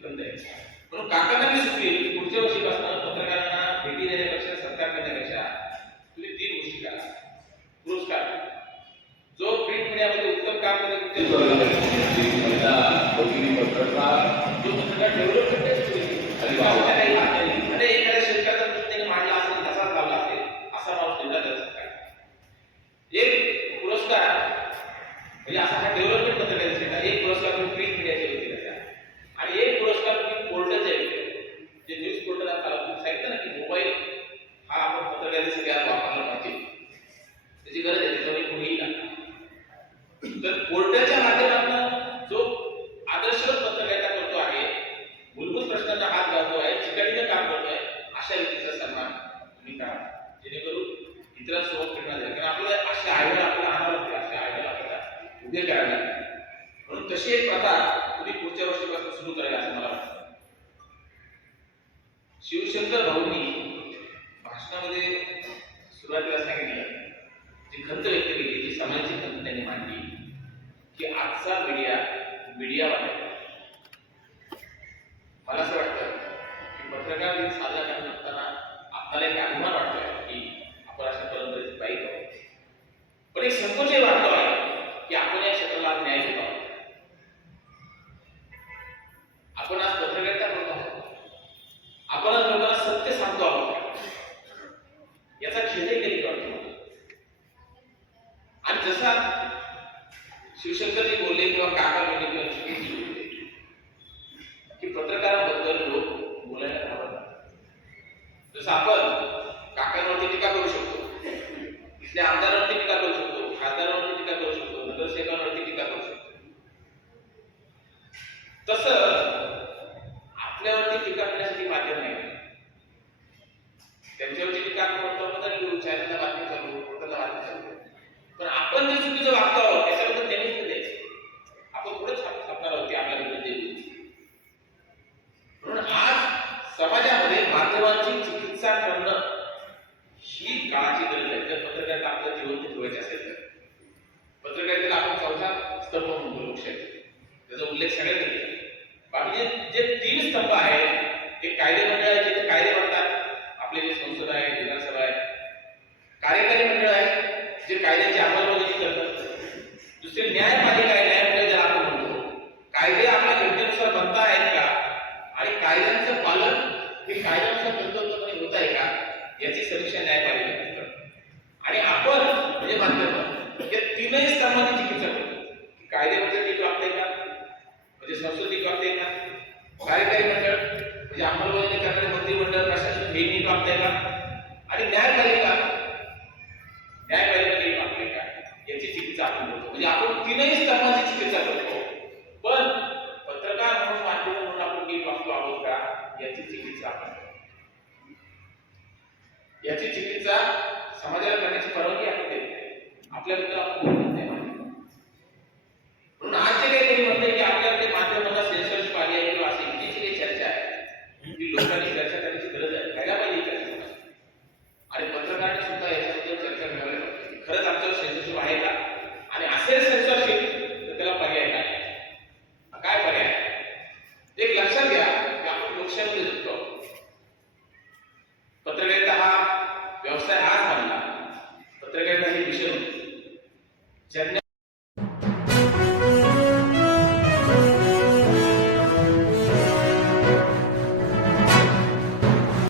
उत्पन्न आहे म्हणून काकांना मी सुचवेल पुढच्या वर्षीपासून पत्रकारांना भेटी देण्यापेक्षा सत्कार करण्यापेक्षा तुम्ही तीन गोष्टी करा. पुरस्कार. जो प्रिंट मीडियामध्ये उत्तम काम करत त्याला पत्रकार जो पत्रकार डेव्हलप करण्याची अरे नाही. आणि एखाद्या शेतकऱ्याचा प्रश्न मांडला असेल तसाच लावला असेल असा माणूस दिला त्याचा एक पुरस्कार म्हणजे असा हा डेव्हलपमेंट पत्रकाराचा सेटा एक पुरस्कार तुम्ही प्रिंट मीडियाच्या व्यक्तीला द्या आणि एक पुरस्कार तुम्ही पोर्टलच्या व्यक्तीला जे न्यूज पोर्टल आता तुम्ही सांगितलं ना की मोबाईल हा आपण पत्रकारितेसाठी आज वापरला पाहिजे त्याची गरज आहे त्याच्यावर कोणीही टाका तर पोर्टलच्या माध्यमातून जो आदर्शवत पत्रकारिता करतो आहे मूलभूत प्रश्नांना हात घालतो आहे चिकाटीनं काम करतोय अशा व्यक्तीचा सन्मान तुम्ही करा जेणेकरून इतरांसोबत प्रेरणा द्या कारण आपल्याला अशा आयडिया आपल्याला आणावं लागते. अशा आयडिया आपल्याला उद्या करायला लागते. म्हणून तशी एक प्रथा तुम्ही पुढच्या वर्षीपासून सुरू करायला असं मला वाटतं. शिवशंकर भाऊंनी भाषणामध्ये सुरुवातीला सांगितलं. जी खंत व्यक्त केली जी समाजाची खंत त्यांनी मांडली की आजचा मीडिया मीडिया वाटायला मला असं वाटतं की पत्रकार दिन साजरा करत असताना आपल्याला एक अभिमान वाटतोय. पण एक वाटतो आहे की आपण या क्षेत्राला न्याय देतो. आपण आज पत्रकारिता करतो आहोत. आपण आज लोकांना सत्य सांगतो आहोत. याचा खेदही केली करतो आणि जसा शिवशंकरजी बोलले किंवा काका बोलले किंवा शिवजी बोलले की पत्रकारांबद्दल लोक बोलायला घाबरतात जसं आपण काकांवरती टीका करू शकतो इथल्या आमदारांवरती टीका करू शकतो. पत्रकारितेला आपण चौथा स्तंभ म्हणतो लोकशाही त्याचा उल्लेख सगळ्यात केला बाकी जे जे तीन स्तंभ आहेत ते कायदे मंडळाचे ते कायदे बनतात आपले जे संसद आहे विधानसभा आहे कार्यकारी मंडळ आहे जे कायद्याची अंमलबजावणी करतात दुसरे न्यायपालिका आहे न्यायमंडळ ज्याला आपण म्हणतो कायदे आपल्या घटनेनुसार बनता आहेत का आणि कायद्यांचं पालन हे कायद्यानुसार तंतोतंतपणे आहे का? याची समीक्षा न्यायपालिका करते. आणि आपण म्हणजे माध्यम या तीनही स्तंभांनी चिकित्सा करतो की कायद्यामध्ये नीट वागते का? म्हणजे संसद याची चिकित्सा समाजाला करण्याची परवानगी आपण आपल्याबद्दल आपण बोलत नाही म्हणून. आज जे काही कोणी म्हणते की आपल्याकडे माध्यमांना सेन्सरशिप आली आहे किंवा अशी इतकीची काही चर्चा आहे. ती लोकांनी चर्चा करण्याची गरज आहे. व्हायला पाहिजे चर्चा आणि पत्रकारांनी सुद्धा याच्याबद्दल चर्चा करायला पाहिजे. खरंच आमच्यावर सेन्सरशिप आहे का आणि असेल सेन्सरशिप